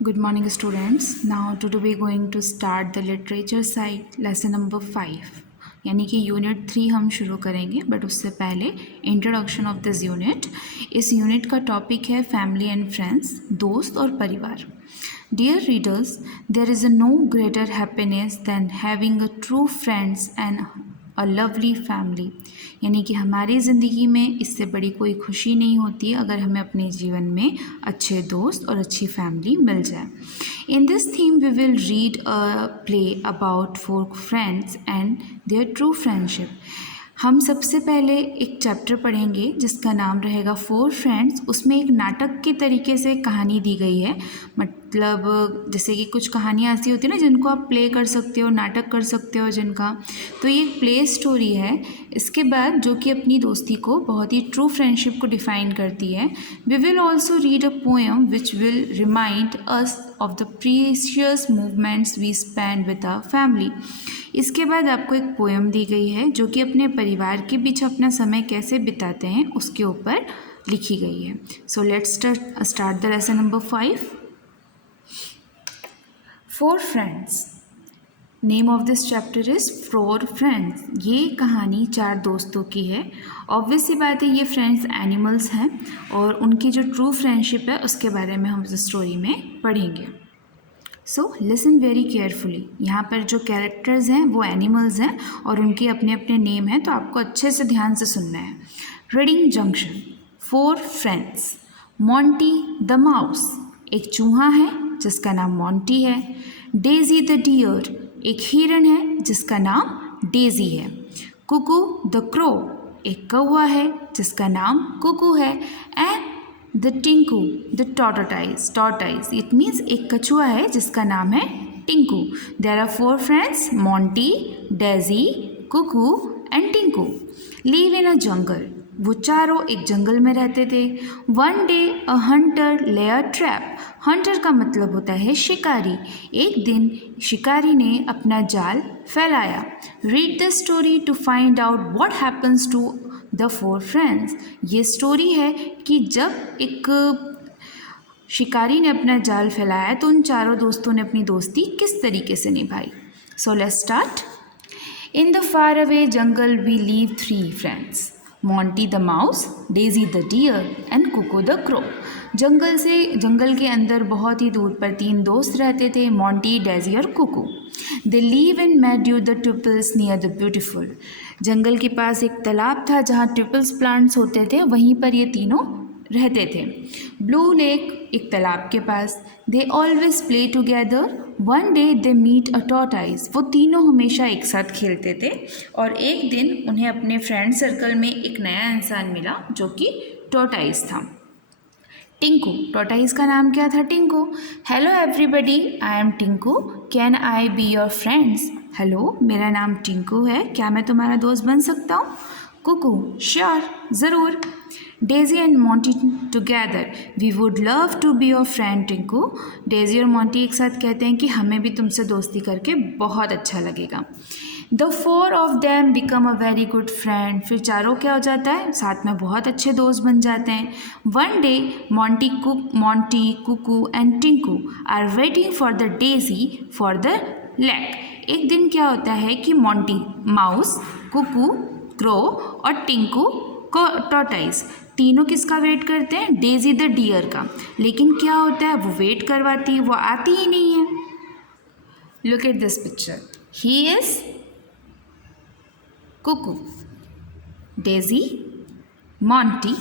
Good morning, students. Now, today we are going to start the literature side, lesson number 5. यानी कि unit 3 हम शुरू करेंगे, but उससे पहले इंट्रोडक्शन ऑफ दिस यूनिट. इस यूनिट का टॉपिक है फैमिली एंड फ्रेंड्स, दोस्त और परिवार. Dear readers, there is no greater happiness than having a true friends and a lovely family. यानी कि हमारी ज़िंदगी में इससे बड़ी कोई खुशी नहीं होती अगर हमें अपने जीवन में अच्छे दोस्त और अच्छी फैमिली मिल जाए. In this theme we will read a play about 4 friends and their true friendship. हम सबसे पहले एक चैप्टर पढ़ेंगे जिसका नाम रहेगा 4 फ्रेंड्स. उसमें एक नाटक के तरीके से कहानी दी गई है. मतलब जैसे कि कुछ कहानियाँ ऐसी होती है ना जिनको आप प्ले कर सकते हो, नाटक कर सकते हो जिनका, तो ये एक प्ले स्टोरी है. इसके बाद जो कि अपनी दोस्ती को बहुत ही ट्रू फ्रेंडशिप को डिफ़ाइन करती है. We will also read a poem which will remind us of the precious movements we spend with our family. इसके बाद आपको एक पोएम दी गई है जो कि अपने परिवार के बीच अपना समय कैसे बिताते हैं उसके ऊपर लिखी गई है. सो let's start the lesson number 5. 4 friends. Name of this chapter is 4 friends. ये कहानी 4 दोस्तों की है. ऑब्वियस सी बात है ये फ्रेंड्स एनिमल्स हैं और उनकी जो ट्रू फ्रेंडशिप है उसके बारे में हम इस स्टोरी में पढ़ेंगे. So listen very carefully. यहाँ पर जो कैरेक्टर्स हैं वो एनिमल्स हैं और उनके अपने अपने नेम हैं, तो आपको अच्छे से ध्यान से सुनना है. Reading junction. 4 friends. Monty the mouse. एक चूहा है जिसका नाम मॉन्टी है. Daisy the deer. एक हिरन है जिसका नाम डेजी है. Kuku the crow. एक कौवा है जिसका नाम कुकू है. And the Tinku the tortoise. It means एक कछुआ है जिसका नाम है Tinku. There are 4 friends, Monty, Daisy, Kuku and Tinku. Live in a jungle. वो चारों एक जंगल में रहते थे. वन डे अ हंटर ले अ ट्रैप. हंटर का मतलब होता है शिकारी. एक दिन शिकारी ने अपना जाल फैलाया. Read the story to find out what happens to the 4 friends. ये स्टोरी है कि जब एक शिकारी ने अपना जाल फैलाया तो उन चारों दोस्तों ने अपनी दोस्ती किस तरीके से निभाई. So let's start. In the far away jungle we live 3 friends. Monty the mouse, Daisy the deer and Kuku the crow. जंगल के अंदर बहुत ही दूर पर 3 दोस्त रहते थे, मॉन्टी, डेजी और Kuku. They live in meadow the tulips near the beautiful. जंगल के पास एक तालाब था जहाँ ट्यूपल्स प्लांट्स होते थे, वहीं पर ये तीनों रहते थे. Blue lake. एक तालाब के पास. They always play together. One day they meet a tortoise. वो तीनों हमेशा एक साथ खेलते थे और एक दिन उन्हें अपने फ्रेंड सर्कल में एक नया इंसान मिला जो कि टॉर्टाइज था. टिंकू. टॉर्टाइज का नाम क्या था? Tinku. Hello everybody, I am Tinku, can I be your friends. Hello, मेरा नाम टिंकू है, क्या मैं तुम्हारा दोस्त बन सकता हूँ? कुकू. श्योर, ज़रूर. Daisy and Monty together. We would love to be your friend Tinku. Daisy और मॉन्टी एक साथ कहते हैं कि हमें भी तुमसे दोस्ती करके बहुत अच्छा लगेगा. The 4 of them become a very good friend. फिर चारों क्या हो जाता है? साथ में बहुत अच्छे दोस्त बन जाते हैं. One day Monty, Kuku and Tinku are waiting for the Daisy for the lake. एक दिन क्या होता है कि मॉन्टी माउस, कुकू क्रो और टिंकू टॉर्टाइज तीनों किसका वेट करते हैं? डेजी द डियर का. लेकिन क्या होता है, वो वेट करवाती है, वो आती ही नहीं है. Look at this picture. He is Kuku, Daisy, Monty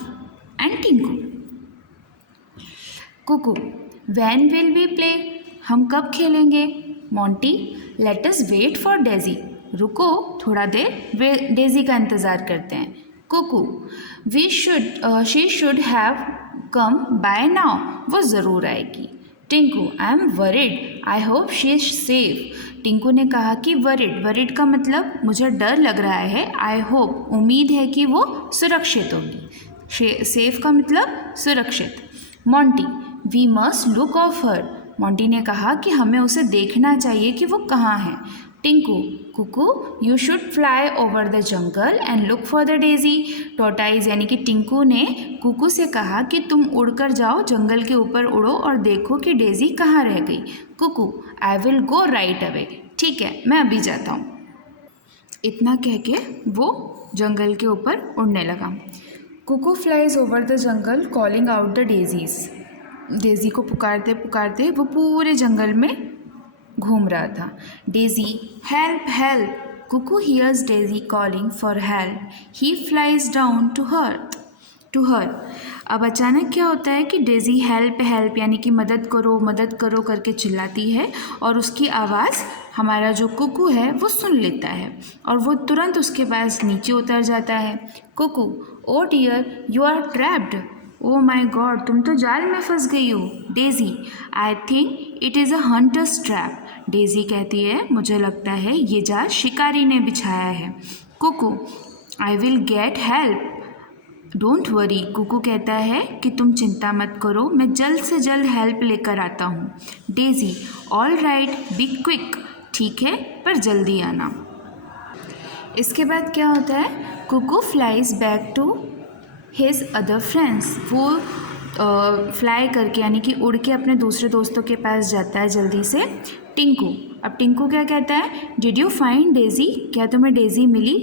and Tinku. Kuku. When will we play. हम कब खेलेंगे? Monty. Let us wait for Daisy. रुको, थोड़ा देर डेजी का इंतज़ार करते हैं. Kuku. She should have come by now. वो ज़रूर आएगी. Tinku. I am worried, I hope she is safe. Tinku ने कहा कि वरिड का मतलब मुझे डर लग रहा है, आई होप उम्मीद है कि वो सुरक्षित होगी. सेफ का मतलब सुरक्षित. Monty. We must look of her. Monty ने कहा कि हमें उसे देखना चाहिए कि वो कहाँ है. Tinku, Kuku, you should fly over the jungle and look for the Daisy. Tortoise यानी कि टिंकू ने कुकू से कहा कि तुम उड़कर जाओ, जंगल के ऊपर उड़ो और देखो कि डेजी कहाँ रह गई। Kuku, I will go right away. ठीक है, मैं अभी जाता हूँ। इतना कह के वो जंगल के ऊपर उड़ने लगा। Kuku flies over the jungle calling out the Daisy's. Daisy को पुकारते पुकारते वो पूरे जंगल में घूम रहा था। Daisy, help help. Kuku hears Daisy calling for help. He flies down to her. अब अचानक क्या होता है कि डेजी हेल्प हेल्प यानी कि मदद करो करके चिल्लाती है और उसकी आवाज़ हमारा जो कुकू है वो सुन लेता है और वो तुरंत उसके पास नीचे उतर जाता है। Kuku, oh dear, you are trapped. Oh my God, तुम तो जाल में फंस गई हो। Daisy, I think it is a hunter's trap. Daisy कहती है, मुझे लगता है ये जाल शिकारी ने बिछाया है। Kuku, I will get help. Don't worry. Kuku कहता है कि तुम चिंता मत करो, मैं जल्द से जल्द हेल्प लेकर आता हूँ। Daisy, all right, be quick. ठीक है, पर जल्दी आना। इसके बाद क्या होता है, Kuku flies back to his other friends. वो फ्लाई करके यानी कि उड़ के अपने दूसरे दोस्तों के पास जाता है जल्दी से। टिंकू, अब टिंकू क्या कहता है, डिड यू फाइंड डेजी? क्या तुम्हें डेजी मिली?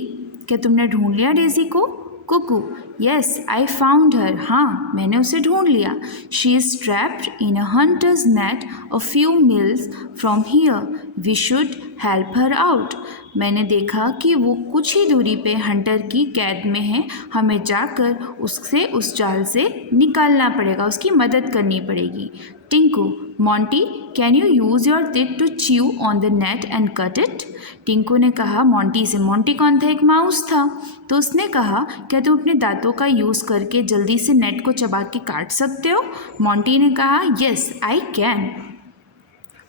क्या तुमने ढूंढ लिया डेजी को? Kuku, yes I found her. हाँ, मैंने उसे ढूंढ लिया। She is trapped in a hunter's net a few miles from here. We should help her out. मैंने देखा कि वो कुछ ही दूरी पे हंटर की कैद में है, हमें जाकर उससे उस जाल से निकालना पड़ेगा, उसकी मदद करनी पड़ेगी। Tinku, Monty, can you use your teeth to chew on the net and cut it? Tinku ने कहा मॉन्टी से। मॉन्टी कौन था? एक माउस था। तो उसने कहा, क्या तुम अपने दांतों का यूज़ करके जल्दी से नेट को चबा के काट सकते हो? मॉन्टी ने कहा, yes I can.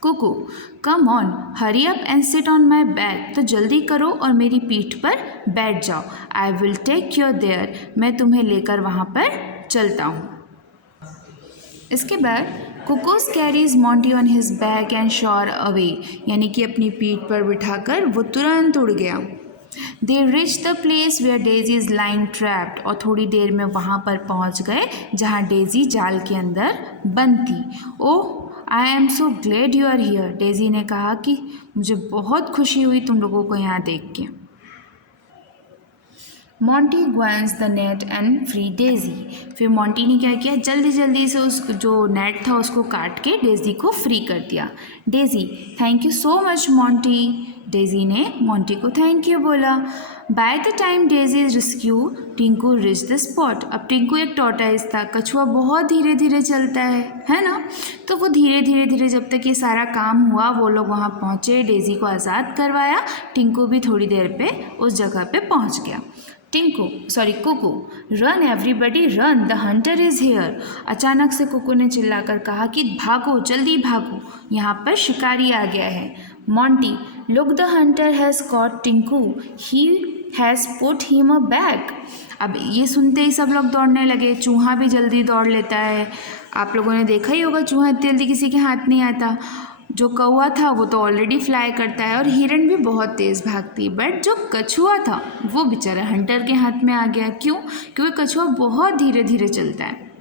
Kuku, come on, hurry up and sit on my back. तो जल्दी करो और मेरी पीठ पर बैठ जाओ। I will take you there. मैं तुम्हें लेकर वहाँ पर चलता हूँ। इसके बाद कुकूज carries Monty on his back and soars away, यानी कि अपनी पीठ पर बिठाकर वो तुरंत उड़ गया। They reach the place where Daisy is lying trapped, और थोड़ी देर में वहाँ पर पहुँच गए जहाँ डेजी जाल के अंदर बंद थी। Oh, I am so glad you are here. Daisy ने कहा कि मुझे बहुत खुशी हुई तुम लोगों को यहाँ देख के। Monty gnaws the net and free Daisy. फिर मॉन्टी ने क्या किया, जल्दी जल्दी से उस जो नेट था उसको काट के डेजी को फ्री कर दिया। Daisy, thank you so much Monty. Daisy ने मॉन्टी को थैंक यू बोला। By the time Daisy is rescue, Tinku rich the spot. अब टिंकू एक टॉर्टोइस था, कछुआ बहुत धीरे धीरे चलता है ना। तो वो धीरे धीरे जब तक ये सारा काम हुआ, वो लोग वहाँ पहुँचे, डेजी को आज़ाद करवाया। टिंकू भी थोड़ी देर पे उस जगह पे पहुँच गया। Kuku, run everybody run, the hunter is here. अचानक से कुकू ने चिल्लाकर कहा कि भागो, जल्दी भागो, यहाँ पर शिकारी आ गया है। Monty, look the hunter has caught Tinku, he has put him a bag. अब ये सुनते ही सब लोग दौड़ने लगे। चूहा भी जल्दी दौड़ लेता है। आप लोगों ने देखा ही होगा, चूहा इतनी जल्दी किसी के हाथ नहीं आता। जो कौवा था वो तो ऑलरेडी फ्लाई करता है और हिरन भी बहुत तेज़ भागती, बट जो कछुआ था वो बेचारा हंटर के हाथ में आ गया। क्यों? क्योंकि कछुआ बहुत धीरे धीरे चलता है।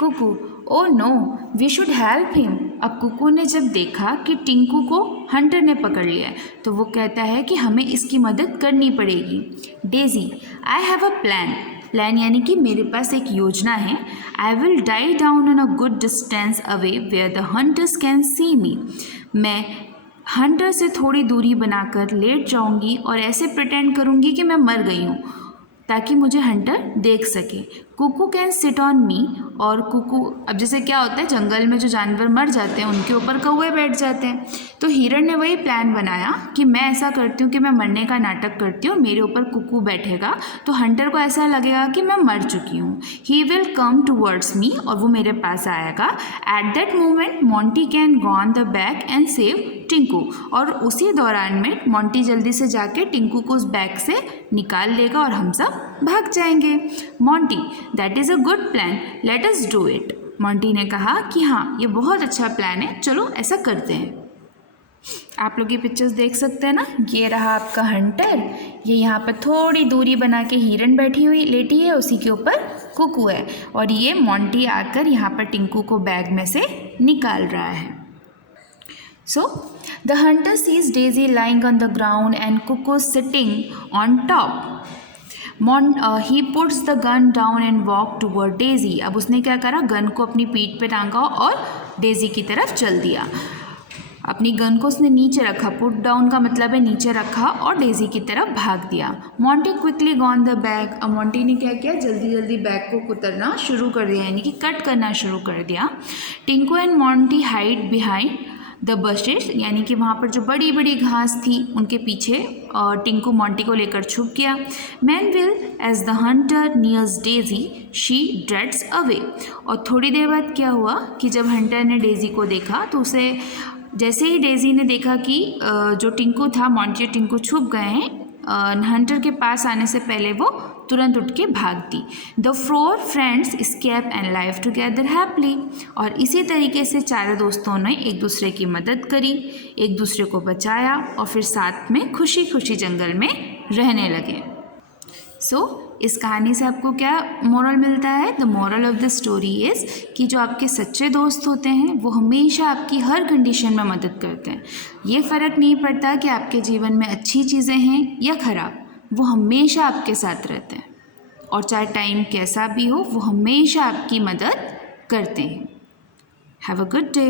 Kuku, oh no, we should help him. अब कुकू ने जब देखा कि टिंकू को हंटर ने पकड़ लिया है, तो वो कहता है कि हमें इसकी मदद करनी पड़ेगी। Daisy, I have a plan यानी कि मेरे पास एक योजना है। I will die down on a good distance away where the hunters can see me. मैं हंटर से थोड़ी दूरी बनाकर लेट जाऊंगी और ऐसे प्रिटेंड करूंगी कि मैं मर गई हूँ, ताकि मुझे हंटर देख सके। Kuku can sit on me, और कुकू, अब जैसे क्या होता है जंगल में जो जानवर मर जाते हैं उनके ऊपर कौवे बैठ जाते हैं। तो हिरन ने वही प्लान बनाया कि मैं ऐसा करती हूँ कि मैं मरने का नाटक करती हूँ, मेरे ऊपर कुकू बैठेगा तो हंटर को ऐसा लगेगा कि मैं मर चुकी हूँ। He will come towards me, और वो मेरे पास आएगा। At that moment Monty can go on the back and save Tinku, और उसी दौरान में मॉन्टी जल्दी से जाके टिंकू को उस बैग से निकाल लेगा और हम सब भाग जाएंगे। Monty, that is a good plan, let us do it. Monty ने कहा कि हाँ, ये बहुत अच्छा प्लान है, चलो ऐसा करते हैं। आप लोग ये पिक्चर्स देख सकते हैं ना, ये रहा आपका हंटर, ये यहाँ पर थोड़ी दूरी बना के हिरन बैठी हुई लेटी है, उसी के ऊपर कुकू है, और ये मोंटी आकर यहाँ पर टिंकू को बैग में से निकाल रहा है। So, the hunter sees Daisy lying on the ground and Cuckoo sitting on top. He puts the gun down and walk toward Daisy. अब उसने क्या करा, गन को अपनी पीठ पे टांगा और डेजी की तरफ चल दिया। अपनी गन को उसने नीचे रखा, पुट डाउन का मतलब है नीचे रखा, और डेजी की तरफ भाग दिया। Monty quickly gone the bag. अब मोंटी ने क्या किया, जल्दी जल्दी बैग को कुतरना शुरू कर दिया, यानी कि कट करना शुरू कर दिया। Tinku and Monty hide behind the buses, यानी कि वहाँ पर जो बड़ी बड़ी घास थी उनके पीछे टिंकू मोंटी को लेकर छुप गया। Meanwhile as the hunter nears Daisy she darts away. और थोड़ी देर बाद क्या हुआ कि जब हंटर ने डेजी को देखा तो उसे, जैसे ही डेजी ने देखा कि जो टिंकू था, मोंटी और टिंकू छुप गए हैं, हंटर के पास आने से पहले वो तुरंत उठ के भाग दी। The 4 friends escape and live together happily. और इसी तरीके से चारों दोस्तों ने एक दूसरे की मदद करी, एक दूसरे को बचाया और फिर साथ में खुशी खुशी जंगल में रहने लगे। इस कहानी से आपको क्या मोरल मिलता है? The moral of the story is कि जो आपके सच्चे दोस्त होते हैं वो हमेशा आपकी हर कंडीशन में मदद करते हैं। ये फ़र्क नहीं पड़ता कि आपके जीवन में अच्छी चीज़ें हैं या ख़राब, वो हमेशा आपके साथ रहते हैं, और चाहे टाइम कैसा भी हो वो हमेशा आपकी मदद करते हैं। Have a good day.